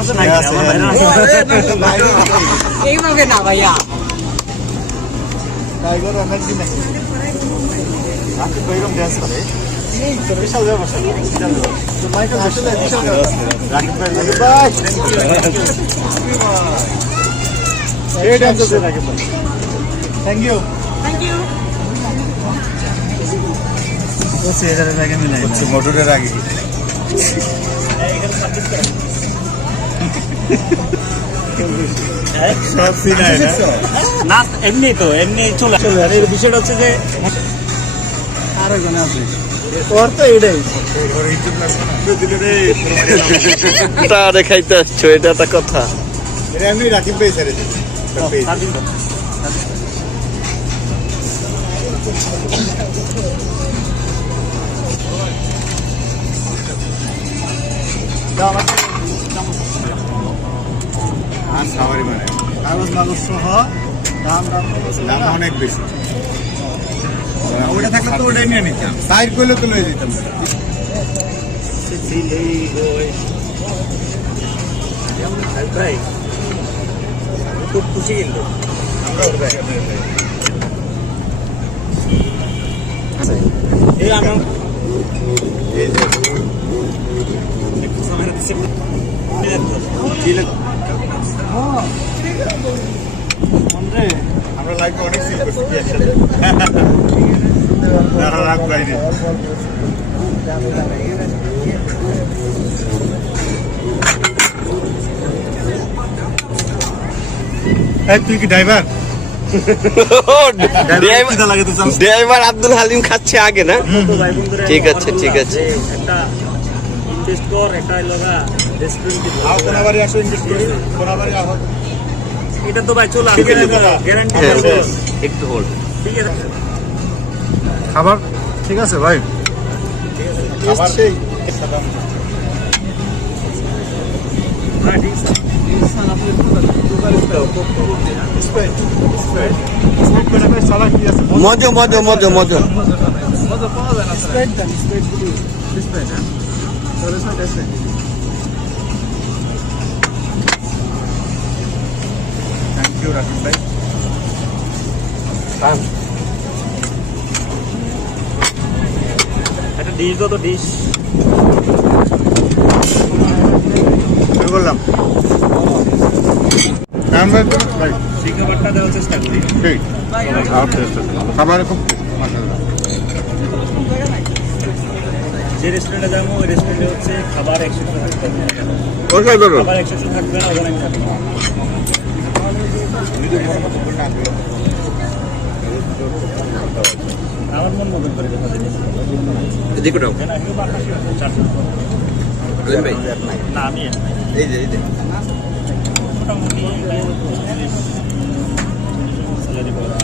আছে নাকি এইভাবে না ভাইয়া টাইগার এনার্জি নাকি রাকিব ভাই এরকম ড্যান্স করে এই তো বিশাল ব্যবসা তো মাইকেল আসলে বিশাল রাকিব ভাই এই ড্যান্স আছে রাকিব ভাই থ্যাংক ইউ এটার আগে মিলাই মোটরের আগে সব সিনাই না এমনি তো এমনি চলে আর এই বিষয়টা হচ্ছে যে আরো কোন আছে ওর তো এটাই তা দেখাইতে আসছো, এটা একটা কথা। এটা এমনি রাকিব ভাই ছেড়ে দিন আর সাওয়ারি মানে কাগজ মাগজ সহ দাম অনেক বেশি। ওটা থাকলে তো ওটাই নিয়ে নিতাম, সাইড করলে তো লয়ে যেতাম। ভাই খুব খুশি কিন্তু এই আমরা আমরা লাইফে অনেক সিল করছি একসাথে। রাগ বাইরে তুই কি ড্রাইভার? ড্রাইভার আব্দুল হালিম খাচ্ছে আগে না? ঠিক আছে ঠিক আছে। একটা ইনভেস্ট কর, একটা লগা রেস্টুরেন্ট কি আও কোনাবাড়ি আসো, ইনভেস্ট করি কোনাবাড়ি আও। এটা তো ভাই চলে আসবে গ্যারান্টি একটু হোল্ড। ঠিক আছে খাবার ঠিক আছে ভাই, খাবার সেই মজো মজো মজো মজো। থ্যাংক ইউ রাকিব ভাই। একটা ডিশ দাও তো, ডিশ শুরু করলাম। ভাই সেই খাবারটা দেওয়ার চেষ্টা করি। ঠিক খাবার খুব মাশাআল্লাহ। যে রেস্টুরেন্টে যাবো ওই রেস্টুরেন্টে হচ্ছে খাবার 100 টাকা থাকবে, খাবার 100 থাকবে না, অনেক থাকবে। আমার মন মতন করে দেখা যায় এদিকটাও না আমি এই যে মোটামুটি স্যালারি বলা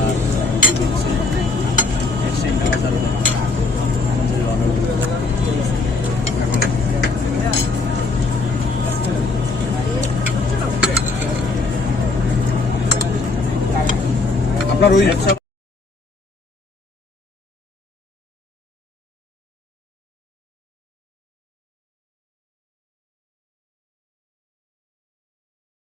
আপনার ওই